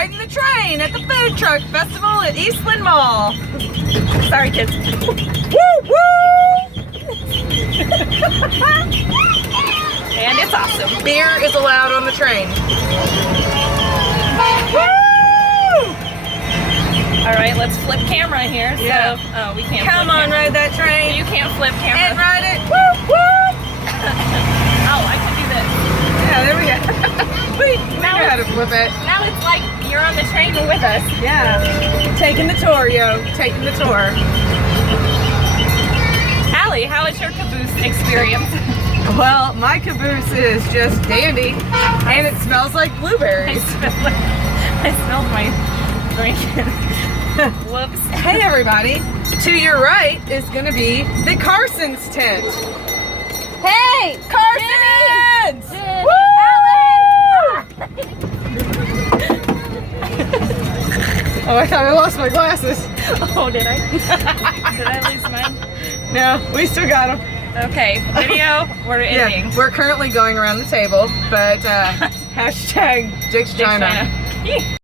riding the train at the Food Truck Festival at Eastland Mall. Sorry, kids. Woo, woo! And it's awesome. Beer is allowed on the train. Woo! All right, let's flip camera here. So, Yeah. oh, we can't. Come on, ride that train. You can't flip camera. And ride it. Woo, woo. Oh, I can do this. Yeah, there we go. we know how to flip it. Now it's like you're on the train with us. Yeah. Taking the tour, yo. Taking the tour. Allie, how was your caboose experience? Well, my caboose is just dandy, and it smells like blueberries. I smelled my drink. Whoops. Hey, everybody. To your right is going to be the Carson's tent. Hey, Carson's! Woo! Oh, I thought I lost my glasses. Oh, did I? Did I lose mine? No, we still got them. Okay, video, we're ending. Yeah, we're currently going around the table, but hashtag Dick's China. China.